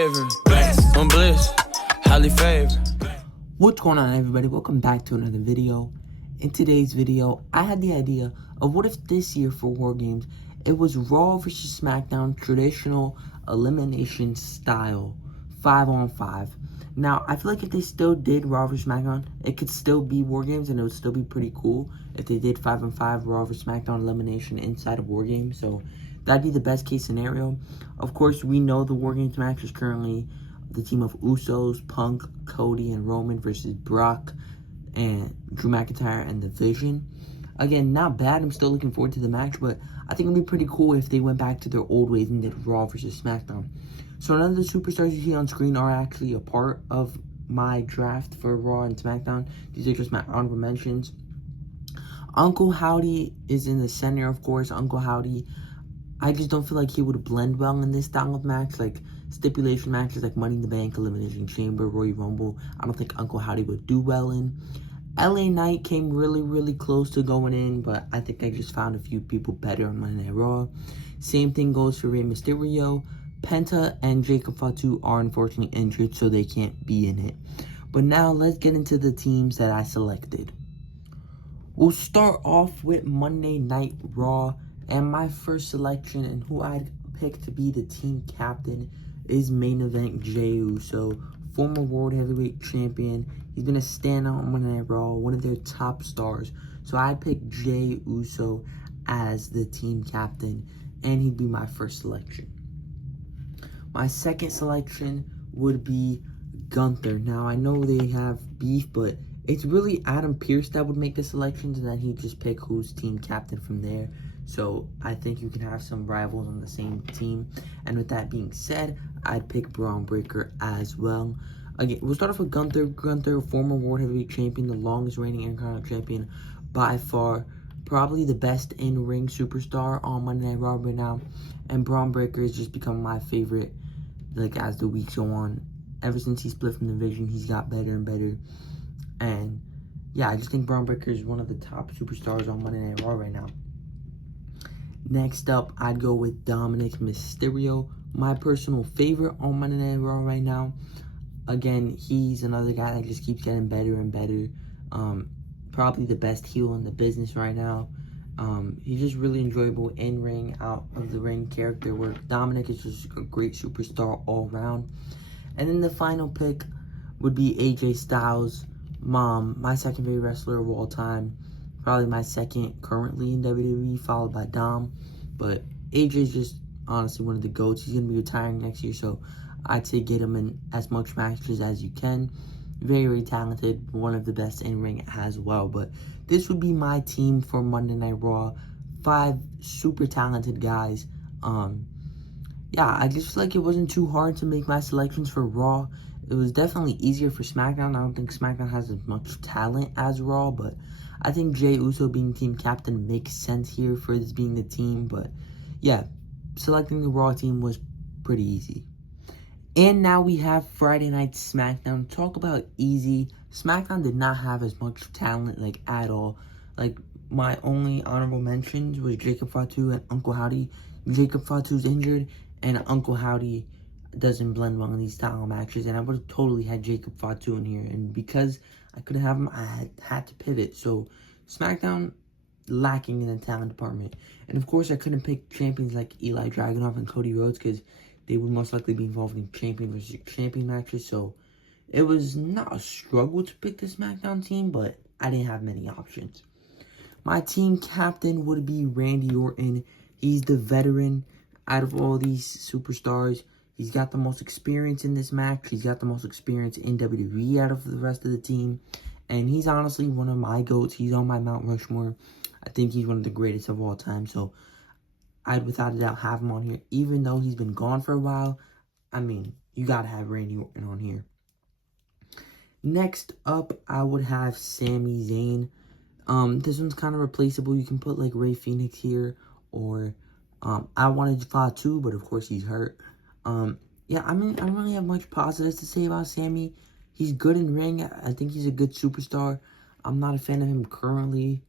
favorite. I'm bliss, highly favored. What's going on, everybody? Welcome back to another video. In today's video, I had the idea of what if this year for War Games, it was Raw versus SmackDown traditional elimination style, 5-on-5. Now, I feel like if they still did Raw vs SmackDown, it could still be War Games and it would still be pretty cool if they did 5-on-5 Raw vs SmackDown elimination inside of War Games. So that'd be the best case scenario. Of course, we know the War Games match is currently the team of Usos, Punk, Cody, and Roman versus Brock and Drew McIntyre and The Vision. Again, not bad. I'm still looking forward to the match, but I think it'd be pretty cool if they went back to their old ways and did Raw versus SmackDown. So none of the superstars you see on screen are actually a part of my draft for Raw and SmackDown. These are just my honorable mentions. Uncle Howdy is in the center, of course. Uncle Howdy, I just don't feel like he would blend well in this style of match. Like stipulation matches like Money in the Bank, Elimination Chamber, Royal Rumble, I don't think Uncle Howdy would do well in. LA Knight came really close to going in, but I think I just found a few people better on Monday Night Raw. Same thing goes for Rey Mysterio. Penta and Jacob Fatu are unfortunately injured, so they can't be in it. But now let's get into the teams that I selected. We'll start off with Monday Night Raw, and my first selection and who I'd pick to be the team captain is main event Jey Uso, former World Heavyweight Champion. He's been a standout on Monday Night Raw, one of their top stars. So I'd pick Jey Uso as the team captain, and he'd be my first selection. My second selection would be Gunther. Now, I know they have beef, but it's really Adam Pearce that would make the selections, and then he'd just pick who's team captain from there. So I think you can have some rivals on the same team. And with that being said, I'd pick Braun Breaker as well. Again, we'll start off with Gunther. Gunther, former World Heavyweight Champion, the longest reigning Intercontinental Champion by far. Probably the best in-ring superstar on Monday Night Raw right now. And Braun Breaker has just become my favorite, like, as the weeks go on. Ever since he split from the Vision, he's got better and better. And, yeah, I just think Braun Breaker is one of the top superstars on Monday Night Raw right now. Next up, I'd go with Dominic Mysterio, my personal favorite on Monday Night Raw right now. Again, he's another guy that just keeps getting better and better. Probably the best heel in the business right now. He's just really enjoyable in-ring, out of the ring character work. Dominic is just a great superstar all around. And then the final pick would be AJ Styles, my second favorite wrestler of all time. Probably my second currently in WWE, followed by Dom. But AJ is just honestly one of the GOATs. He's going to be retiring next year, so I'd say get him in as much matches as you can. Very talented, one of the best in-ring as well. But this would be my team for Monday Night Raw. 5 super talented guys. Yeah, I just feel like it wasn't too hard to make my selections for Raw. It was definitely easier for SmackDown. I don't think SmackDown has as much talent as Raw, but I think Jey Uso being team captain makes sense here for this being the team. But yeah, selecting the Raw team was pretty easy. And now we have Friday Night SmackDown. Talk about easy. SmackDown did not have as much talent, like, at all. Like, my only honorable mentions was Jacob Fatu and Uncle Howdy. Jacob Fatu's injured, and Uncle Howdy doesn't blend well in these style matches. And I would have totally had Jacob Fatu in here. And because I couldn't have him, I had to pivot. So, SmackDown lacking in the talent department. And, of course, I couldn't pick champions like Eli Dragunov and Cody Rhodes because they would most likely be involved in champion versus champion matches. So, it was not a struggle to pick the SmackDown team, but I didn't have many options. My team captain would be Randy Orton. He's the veteran out of all these superstars. He's got the most experience in this match. He's got the most experience in WWE out of the rest of the team. And he's honestly one of my GOATs. He's on my Mount Rushmore. I think he's one of the greatest of all time. So, I'd without a doubt have him on here. Even though he's been gone for a while, I mean, you gotta have Randy Orton on here. Next up, I would have Sami Zayn. This one's kind of replaceable. You can put, like, Rey Fenix here. Or, I wanted Fatu, but of course he's hurt. Yeah, I mean, I don't really have much positives to say about Sami. He's good in ring. I think he's a good superstar. I'm not a fan of him currently.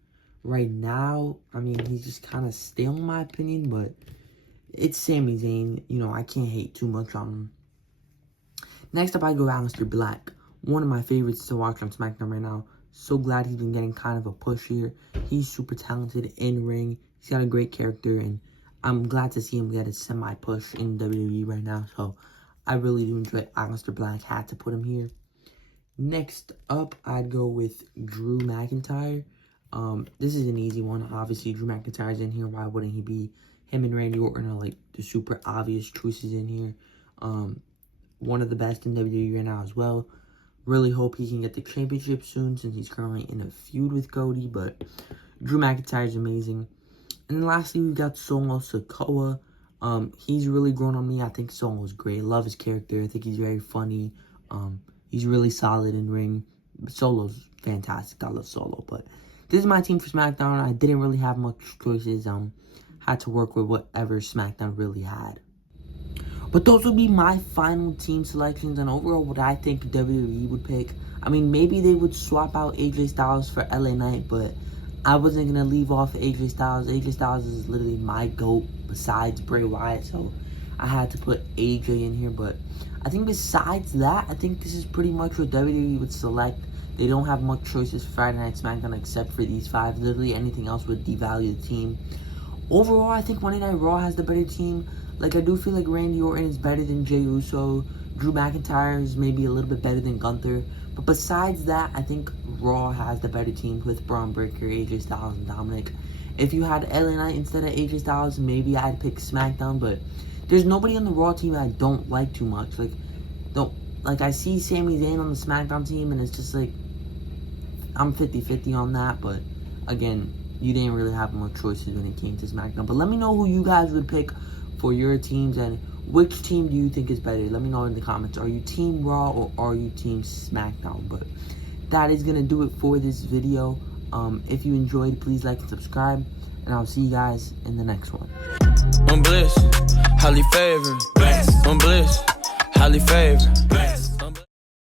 Right now, I mean, he's just kind of stale in my opinion, but it's Sami Zayn. You know, I can't hate too much on him. Next up, I go Aleister Black. One of my favorites to watch on SmackDown right now. So glad he's been getting kind of a push here. He's super talented in ring. He's got a great character, and I'm glad to see him get a semi-push in WWE right now. So I really do enjoy Aleister Black. Had to put him here. Next up, I'd go with Drew McIntyre. This is an easy one. Obviously, Drew McIntyre's in here. Why wouldn't he be? Him and Randy Orton are like the super obvious choices in here. One of the best in WWE right now as well. Really hope he can get the championship soon since he's currently in a feud with Cody. But Drew McIntyre is amazing. And then lastly, we've got Solo Sikoa. He's really grown on me. I think Solo's great. Love his character. I think he's very funny. He's really solid in ring. Solo's fantastic. I love Solo. But this is my team for SmackDown. I didn't really have much choices. Had to work with whatever SmackDown really had. But those would be my final team selections, and overall what I think WWE would pick. I mean, maybe they would swap out AJ Styles for LA Knight, but I wasn't going to leave off AJ Styles. AJ Styles is literally my GOAT besides Bray Wyatt, so I had to put AJ in here. But I think besides that, I think this is pretty much what WWE would select. They don't have much choices for Friday Night SmackDown except for these five. Literally anything else would devalue the team. Overall, I think Monday Night Raw has the better team. Like, I do feel like Randy Orton is better than Jey Uso. Drew McIntyre is maybe a little bit better than Gunther. But besides that, I think Raw has the better team with Braun Breaker, AJ Styles, and Dominic. If you had LA Knight instead of AJ Styles, maybe I'd pick SmackDown. But there's nobody on the Raw team I don't like too much. Like I see Sami Zayn on the SmackDown team, and it's just like, I'm 50-50 on that. But again, you didn't really have much choices when it came to SmackDown. But let me know who you guys would pick for your teams, and which team do you think is better? Let me know in the comments. Are you Team Raw or are you Team SmackDown? But that is going to do it for this video. If you enjoyed, please like and subscribe, and I'll see you guys in the next one. I'm bliss, highly favored. I'm bliss, highly favored.